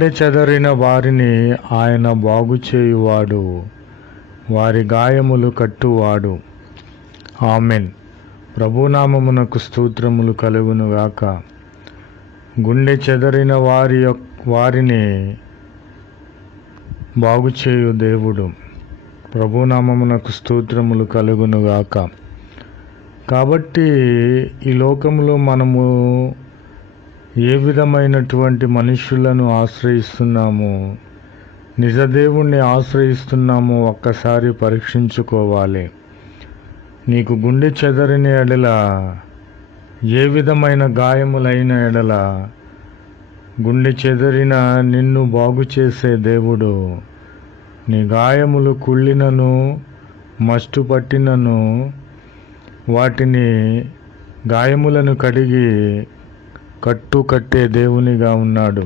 గుండె చెదరిన వారిని ఆయన బాగు చేయువాడు, వారి గాయములు కట్టువాడు. ఆమెన్. ప్రభునామమునకు స్తోత్రములు కలుగునుగాక. గుండె చెదరిన వారిని బాగుచేయు దేవుడు. ప్రభునామమునకు స్తోత్రములు కలుగునుగాక. కాబట్టి ఈ లోకంలో మనము ఏ విధమైనటువంటి మనుషులను ఆశ్రయిస్తున్నాము, నిజదేవుణ్ణి ఆశ్రయిస్తున్నాము ఒక్కసారి పరీక్షించుకోవాలి. నీకు గుండె చెదరిన ఎడల, ఏ విధమైన గాయములైన ఎడల, గుండె చెదరిన నిన్ను బాగు చేసే దేవుడు నీ గాయములు కుళ్ళినను మస్టు పట్టినను వాటిని గాయములను కడిగి కట్టే దేవునిగా ఉన్నాడు.